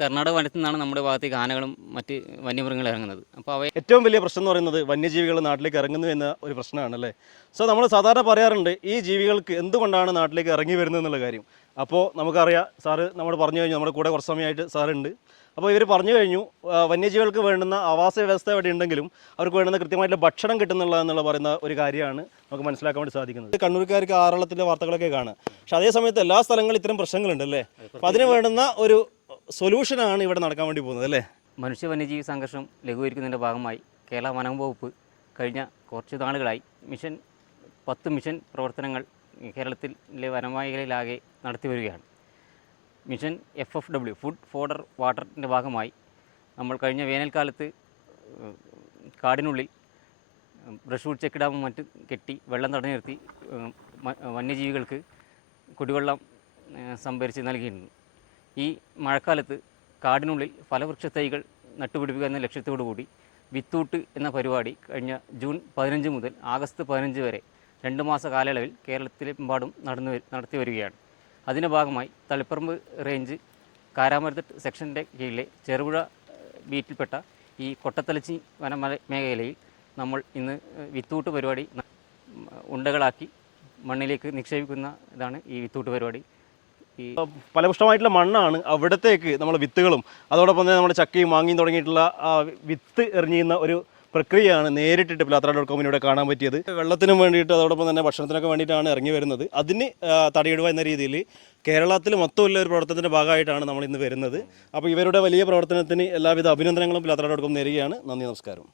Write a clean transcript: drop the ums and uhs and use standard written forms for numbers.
കർണാടക വനത്തിൽ നിന്നാണ് നമ്മുടെ ഭാഗത്തേക്ക് ആനകളും മറ്റ് വന്യമൃഗങ്ങളും ഇറങ്ങുന്നത്. അപ്പോൾ ഏറ്റവും വലിയ പ്രശ്നം എന്ന് പറയുന്നത് വന്യജീവികൾ നാട്ടിലേക്ക് ഇറങ്ങുന്നു എന്ന ഒരു പ്രശ്നമാണല്ലേ. സോ നമ്മൾ സാധാരണ പറയാറുണ്ട് ഈ ജീവികൾക്ക് എന്തുകൊണ്ടാണ് നാട്ടിലേക്ക് ഇറങ്ങി വരുന്നത് എന്നുള്ള കാര്യം. അപ്പോൾ നമുക്കറിയാം, സാറ് നമ്മൾ പറഞ്ഞു കഴിഞ്ഞു, നമ്മുടെ കൂടെ കുറച്ച് സമയമായിട്ട് സാറുണ്ട്. അപ്പോൾ ഇവർ പറഞ്ഞു കഴിഞ്ഞു വന്യജീവികൾക്ക് വേണ്ടുന്ന ആവാസ വ്യവസ്ഥ എവിടെ ഉണ്ടെങ്കിലും അവർക്ക് വേണ്ടുന്ന കൃത്യമായിട്ടുള്ള ഭക്ഷണം കിട്ടുന്നില്ല എന്നുള്ള പറയുന്ന ഒരു കാര്യമാണ് നമുക്ക് മനസ്സിലാക്കാൻ വേണ്ടി സാധിക്കുന്നത്. കണ്ണൂർക്കാർക്ക് ആറളത്തിൻ്റെ വാർത്തകളൊക്കെ കാണാം, പക്ഷേ അതേ സമയത്ത് എല്ലാ സ്ഥലങ്ങളിലും ഇത്തരം പ്രശ്നങ്ങളുണ്ടല്ലേ. അപ്പോൾ അതിന് വേണ്ടുന്ന ഒരു സൊല്യൂഷനാണ് ഇവിടെ നടക്കാൻ വേണ്ടി പോകുന്നത് അല്ലേ. മനുഷ്യ വന്യജീവി സംഘർഷം ലഘൂകരിക്കുന്നതിൻ്റെ ഭാഗമായി കേരള വനം വകുപ്പ് കഴിഞ്ഞ കുറച്ച് നാളുകളായി 10 മിഷൻ പ്രവർത്തനങ്ങൾ കേരളത്തിലെ വനമേഖലയിലാകെ നടത്തി വരികയാണ്. മിഷൻ FFW ഫുഡ് ഫോഡർ വാട്ടറിൻ്റെ ഭാഗമായി നമ്മൾ കഴിഞ്ഞ വേനൽക്കാലത്ത് കാടിനുള്ളിൽ ബ്രഷ്വുഡ് ചെക്ക് ഡാമും മറ്റും കെട്ടി വെള്ളം തടഞ്ഞു നിർത്തി വന്യജീവികൾക്ക് കുടിവെള്ളം സംഭരിച്ച് നൽകിയിട്ടുണ്ട്. ഈ മഴക്കാലത്ത് കാടിനുള്ളിൽ ഫലവൃക്ഷ തൈകൾ നട്ടുപിടിപ്പിക്കുക എന്ന ലക്ഷ്യത്തോടു കൂടി വിത്തൂട്ട് എന്ന പരിപാടി കഴിഞ്ഞ ജൂൺ 15 മുതൽ ആഗസ്റ്റ് 15 വരെ 2 മാസ കാലയളവിൽ കേരളത്തിലെമ്പാടും നടത്തി വരികയാണ്. അതിൻ്റെ ഭാഗമായി തളിപ്പറമ്പ് റേഞ്ച് കാരാമരത്ത് സെക്ഷൻ്റെ കീഴിലെ ചെറുപുഴ ബീറ്റിൽപ്പെട്ട ഈ കൊട്ടത്തലച്ചി മേഖലയിൽ നമ്മൾ ഇന്ന് വിത്തൂട്ട് പരിപാടി ഉണ്ടകളാക്കി മണ്ണിലേക്ക് നിക്ഷേപിക്കുന്ന ഇതാണ് ഈ വിത്തൂട്ട് പരിപാടി. ഈ ഫലപുഷ്ടമായിട്ടുള്ള മണ്ണാണ്, അവിടത്തേക്ക് നമ്മൾ വിത്തുകളും അതോടൊപ്പം തന്നെ നമ്മുടെ ചക്കയും മാങ്ങിയും തുടങ്ങിയിട്ടുള്ള വിത്ത് എറിഞ്ഞുന്ന ഒരു പ്രക്രിയയാണ് നേരിട്ടിട്ട് പിലാത്തറ.com ഇവിടെ കാണാൻ പറ്റിയത്. വെള്ളത്തിനും വേണ്ടിയിട്ട് അതോടൊപ്പം തന്നെ ഭക്ഷണത്തിനൊക്കെ വേണ്ടിയിട്ടാണ് ഇറങ്ങി വരുന്നത്. അതിന് തടയിടുക എന്ന രീതിയിൽ കേരളത്തിൽ മൊത്തമുള്ള ഒരു പ്രവർത്തനത്തിൻ്റെ ഭാഗമായിട്ടാണ് നമ്മൾ ഇന്ന് വരുന്നത്. അപ്പോൾ ഇവരുടെ വലിയ പ്രവർത്തനത്തിന് എല്ലാവിധ അഭിനന്ദനങ്ങളും പിലാത്തറ.com നേരുകയാണ്. നന്ദി, നമസ്കാരം.